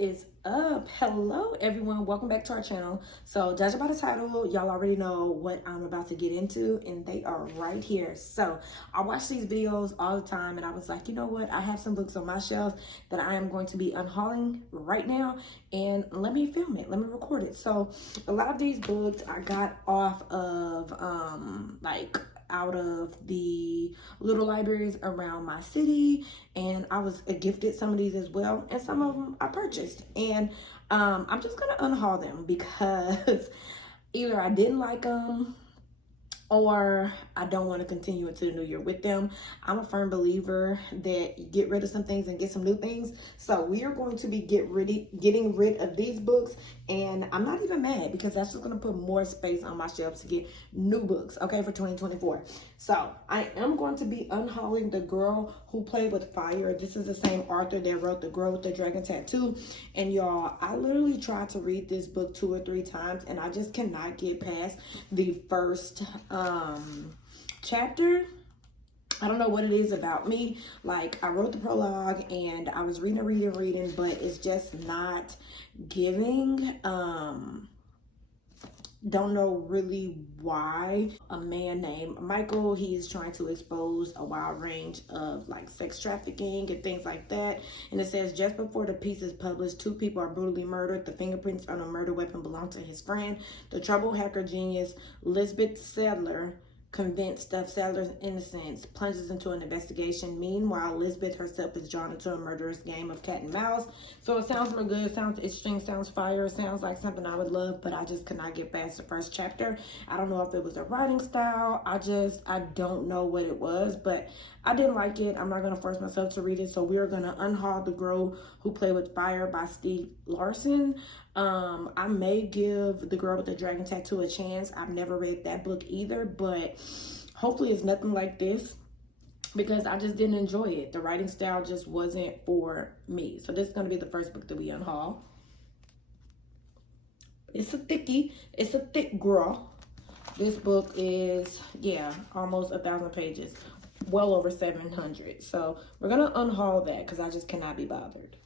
is up? Hello everyone, welcome back to our channel. So judging by the title, y'all already know what I'm about to get into, and they are right here. So I watch these videos all the time, and I was like, you know what, I have some books on my shelf that I am going to be unhauling right now, and let me film it, let me record it. So a lot of these books I got off of out of the little libraries around my city, and I was gifted some of these as well, and some of them I purchased. And I'm just gonna unhaul them because either I didn't like them or I don't want to continue into the new year with them. I'm a firm believer that you get rid of some things and get some new things. So we are going to be getting rid of these books, and I'm not even mad because that's just going to put more space on my shelves to get new books, okay, for 2024. So I am going to be unhauling The Girl Who Played with Fire. This is the same author that wrote The Girl with the Dragon Tattoo. And y'all, I literally tried to read this book 2 or 3 times, and I just cannot get past the first chapter. I don't know what it is about me. Like, I wrote the prologue and I was reading, but it's just not giving. Don't know really why. A man named Michael, he is trying to expose a wide range of like sex trafficking and things like that. And it says, just before the piece is published, 2 people are brutally murdered. The fingerprints on a murder weapon belong to his friend. The troubled hacker genius Lisbeth Sadler, convinced of Sadler's innocence, plunges into an investigation. Meanwhile, Lisbeth herself is drawn into a murderous game of cat and mouse. So it sounds real good, sounds interesting, sounds fire, sounds like something I would love, but I just could not get past the first chapter. I don't know if it was a writing style. I don't know what it was, but I didn't like it. I'm not going to force myself to read it. So we are going to unhaul The Girl Who Played with Fire by Steve Larson. I may give The Girl with the Dragon Tattoo a chance. I've never read that book either, but hopefully it's nothing like this because I just didn't enjoy it. The writing style just wasn't for me. So this is going to be the first book that we unhaul. It's a thickie. It's a thick girl. This book is, yeah, almost 1,000 pages. Well over 700. So we're going to unhaul that because I just cannot be bothered.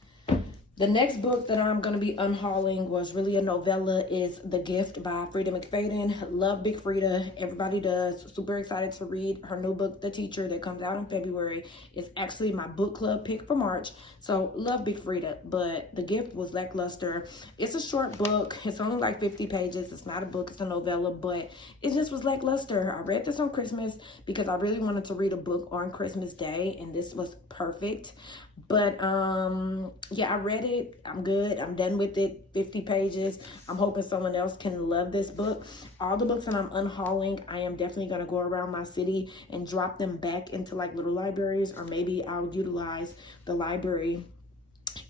The next book that I'm going to be unhauling was really a novella, is The Gift by Frida McFadden. Love Big Frida. Everybody does. Super excited to read her new book, The Teacher, that comes out in February. It's actually my book club pick for March. So love Big Frida, but The Gift was lackluster. It's a short book. It's only like 50 pages. It's not a book. It's a novella, but it just was lackluster. I read this on Christmas because I really wanted to read a book on Christmas Day, and this was perfect. But yeah, I read it. I'm good. I'm done with it. 50 pages. I'm hoping someone else can love this book. All the books that I'm unhauling, I am definitely going to go around my city and drop them back into like little libraries, or maybe I'll utilize the library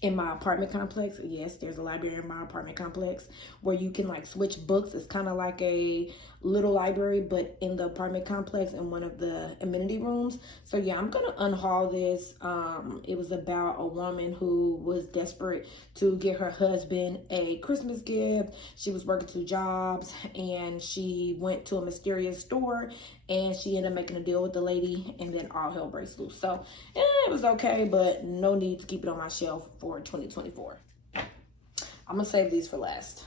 in my apartment complex. Yes, there's a library in my apartment complex where you can like switch books. It's kind of like a little library, but in the apartment complex in one of the amenity rooms. So yeah, I'm gonna unhaul this. It was about a woman who was desperate to get her husband a Christmas gift. She was working 2 jobs, and she went to a mysterious store, and she ended up making a deal with the lady, and then all hell breaks loose. So it was okay, but no need to keep it on my shelf for 2024. I'm gonna save these for last.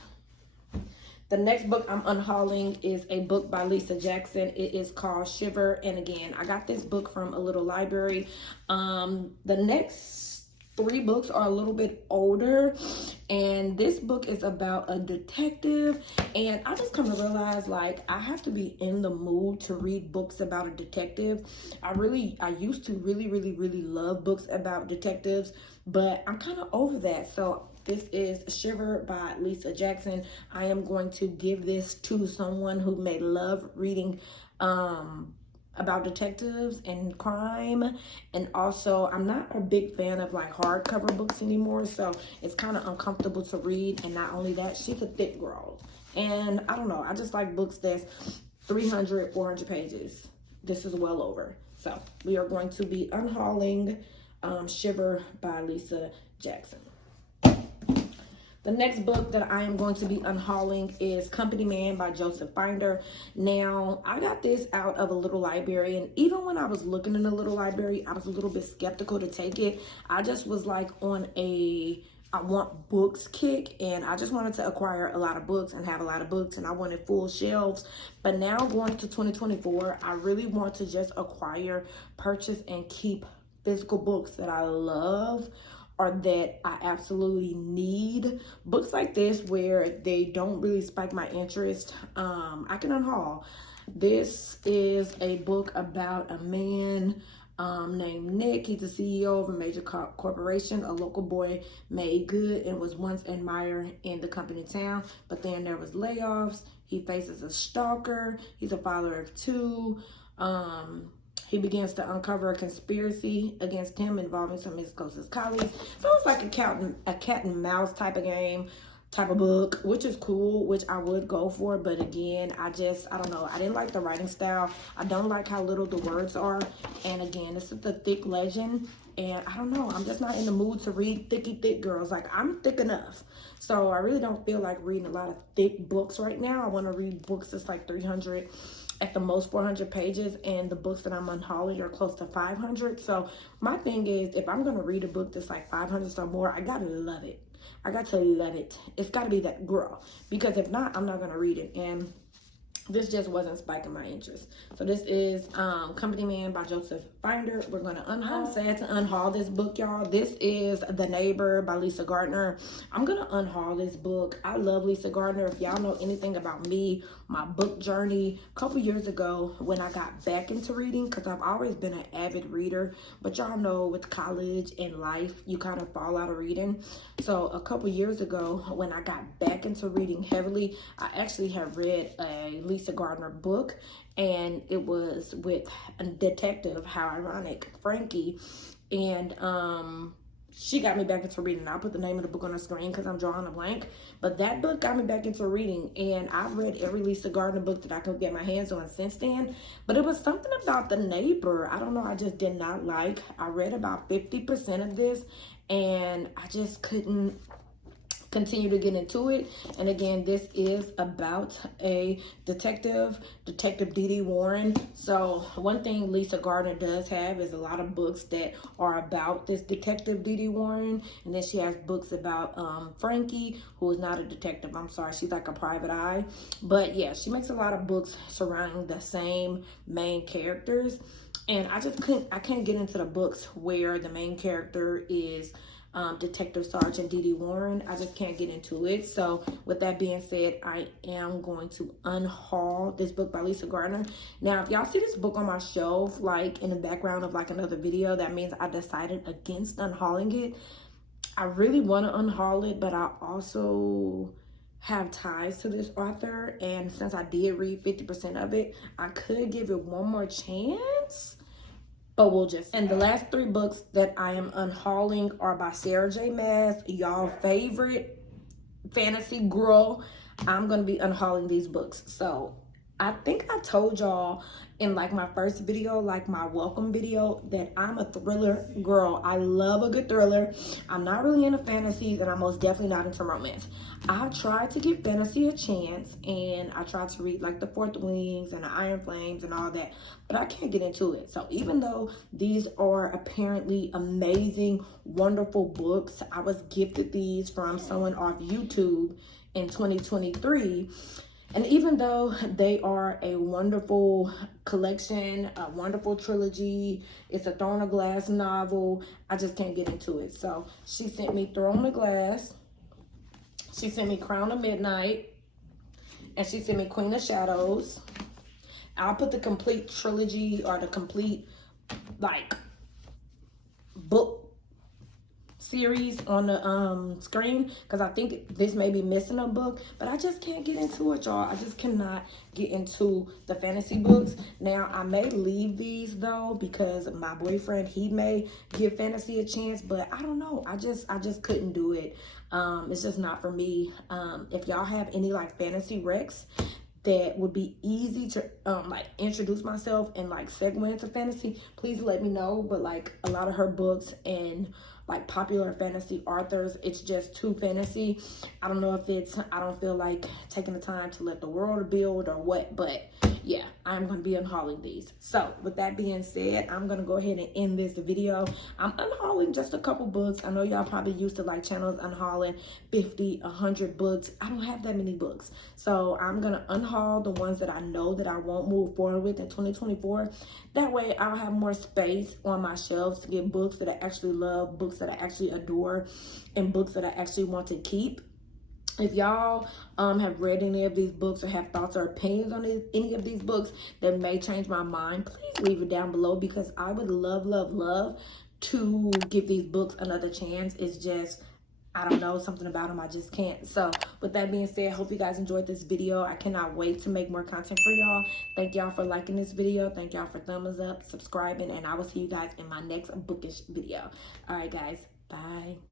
The next book I'm unhauling is a book by Lisa Jackson. It is called Shiver. And again, I got this book from a little library. The next 3 books are a little bit older, and this book is about a detective. And I just come to realize, like, I have to be in the mood to read books about a detective. I used to really love books about detectives, but I'm kind of over that. So this is Shiver by Lisa Jackson. I am going to give this to someone who may love reading about detectives and crime. And also, I'm not a big fan of like hardcover books anymore, so it's kind of uncomfortable to read. And not only that, she's a thick girl, and I don't know, I just like books that's 300, 400 pages. This is well over. So we are going to be unhauling Shiver by Lisa Jackson. The next book that I am going to be unhauling is Company Man by Joseph Binder. Now, I got this out of a little library, and even when I was looking in a little library, I was a little bit skeptical to take it. I just was like on a I want books kick, and I just wanted to acquire a lot of books and have a lot of books, and I wanted full shelves. But now going to 2024, I really want to just acquire, purchase, and keep physical books that I love or that I absolutely need. Books like this where they don't really spike my interest, I can unhaul. This is a book about a man named Nick. He's the CEO of a major corporation. A local boy made good and was once admired in the company town, but then there was layoffs. He faces a stalker. He's a father of two. He begins to uncover a conspiracy against him involving some of his closest colleagues. So it's like a cat and mouse type of game, type of book, which is cool, which I would go for. But again, I don't know. I didn't like the writing style. I don't like how little the words are. And again, this is the thick legend. And I don't know. I'm just not in the mood to read thick girls. Like, I'm thick enough. So I really don't feel like reading a lot of thick books right now. I want to read books that's like 300, at the most 400 pages, and the books that I'm unhauling are close to 500. So my thing is, if I'm going to read a book that's like 500 or more, I got to love it. I got to love it. It's got to be that girl, because if not, I'm not going to read it. And this just wasn't spiking my interest. So this is Company Man by Joseph Binder. We're going to unhaul. I'm sad to unhaul this book, y'all. This is The Neighbor by Lisa Gardner. I'm going to unhaul this book. I love Lisa Gardner. If y'all know anything about me, my book journey, a couple years ago when I got back into reading, because I've always been an avid reader, but y'all know with college and life, you kind of fall out of reading. So a couple years ago when I got back into reading heavily, I actually have read a Lisa Gardner book, and it was with a detective, how ironic, Frankie, and she got me back into reading. I'll put the name of the book on the screen because I'm drawing a blank, but that book got me back into reading, and I've read every Lisa Gardner book that I could get my hands on since then. But it was something about The Neighbor, I don't know, I just did not like. I read about 50% of this, and I just couldn't continue to get into it. And again, this is about a Detective Dee Warren. So one thing Lisa Gardner does have is a lot of books that are about this Detective Dee Warren, and then she has books about Frankie, who is not a detective, I'm sorry, she's like a private eye. But yeah, she makes a lot of books surrounding the same main characters, and I can't get into the books where the main character is Detective Sergeant Dee Warren. I just can't get into it. So with that being said, I am going to unhaul this book by Lisa Gardner. Now, if y'all see this book on my shelf, like in the background of like another video, that means I decided against unhauling it. I really want to unhaul it, but I also have ties to this author, and since I did read 50% of it, I could give it one more chance. But we'll just. And the last 3 books that I am unhauling are by Sarah J. Maas, y'all favorite fantasy girl. I'm going to be unhauling these books. So I think I told y'all in like my first video, like my welcome video, that I'm a thriller girl. I love a good thriller. I'm not really into fantasies, and I'm most definitely not into romance. I tried to give fantasy a chance, and I tried to read like The Fourth Wings and The Iron Flames and all that, but I can't get into it. So even though these are apparently amazing, wonderful books, I was gifted these from someone off YouTube in 2023. And even though they are a wonderful collection, a wonderful trilogy, it's a Throne of Glass novel, I just can't get into it. So she sent me Throne of Glass, she sent me Crown of Midnight, and she sent me Queen of Shadows. I'll put the complete trilogy or the complete like book series on the screen, because I think this may be missing a book, but I just can't get into it, y'all. I just cannot get into the fantasy books. Now I may leave these though, because my boyfriend, he may give fantasy a chance, but I don't know, I just couldn't do it. It's just not for me. If y'all have any like fantasy recs that would be easy to like introduce myself and like segue into fantasy, please let me know. But like a lot of her books and like popular fantasy authors, it's just too fantasy. I don't know if it's, I don't feel like taking the time to let the world build or what, but yeah, I'm going to be unhauling these. So with that being said, I'm going to go ahead and end this video. I'm unhauling just a couple books. I know y'all probably used to like channels unhauling 50, 100 books. I don't have that many books. So I'm going to unhaul the ones that I know that I won't move forward with in 2024. That way I'll have more space on my shelves to get books that I actually love, books that I actually adore, and books that I actually want to keep. If y'all have read any of these books or have thoughts or opinions on any of these books that may change my mind, please leave it down below, because I would love, love, love to give these books another chance. It's just, I don't know, something about them I just can't. So with that being said, hope you guys enjoyed this video. I cannot wait to make more content for y'all. Thank y'all for liking this video. Thank y'all for thumbs up, subscribing, and I will see you guys in my next bookish video. All right, guys. Bye.